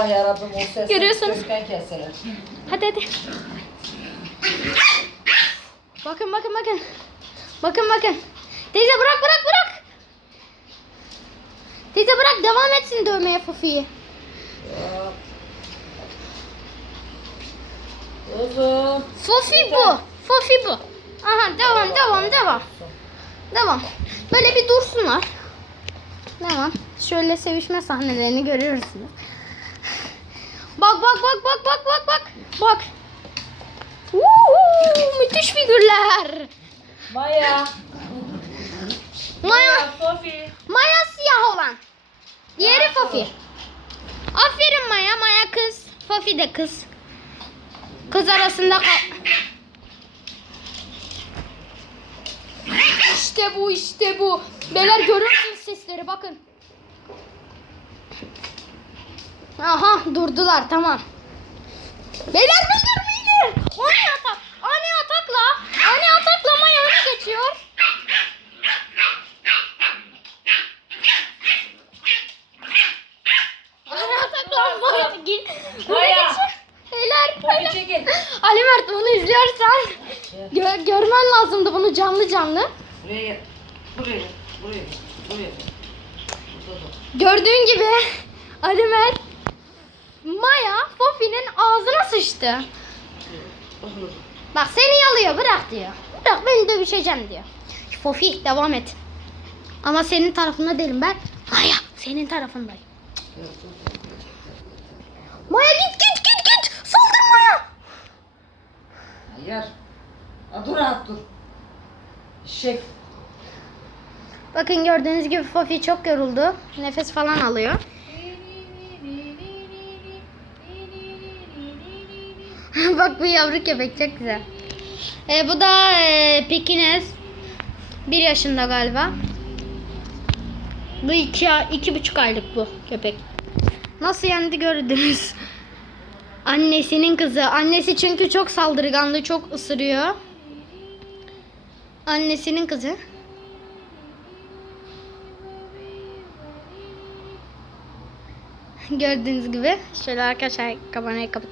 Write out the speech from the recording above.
Allah yarabbim o sesini Görüyorsunuz. kökten keseler. Hadi. Bakın. Bakın. Teyze bırak. Teyze bırak, devam etsin dövmeye Fofi'yi. Kızım. Fofi bu. Aha, devam. Böyle bir dursunlar. Devam. Şöyle sevişme sahnelerini görüyorsunuz. Bak. Müthiş figürler. Maya. Sofi. Maya siyah olan. Diğeri Fofi. Aferin Maya. Maya kız. Fofi de kız. Kız arasında kal. İşte bu. Beyler görüyorsunuz sesleri, bakın. Aha, durdular, tamam. Beyler bildir. Ani atakla Maya öne geçiyor. Ani atakla Maya öne geçiyor. Beyler. Çekil. Ali Mert, bunu izliyorsan görmen lazımdı bunu canlı. Buraya. Gördüğün gibi Ali Mert, Maya Fofi'nin ağzına sıçtı. Bak seni yalıyor, bırak diyor. Bırak, ben dövüşeceğim diyor. Fofi devam et. Ama senin tarafında değilim ben. Maya senin tarafındayım. Maya git. Saldır Maya. Hayır. Dur rahat dur. Bakın gördüğünüz gibi Fofi çok yoruldu. Nefes falan alıyor. Bak bu yavru köpek çok güzel. Bu da Pekines. 1 yaşında galiba. Bu 2,5 aylık bu köpek. Nasıl yendi gördünüz. Annesinin kızı. Annesi çünkü çok saldırganlı, çok ısırıyor. Annesinin kızı. Gördüğünüz gibi. Şöyle arkadaşlar kamerayı kapat.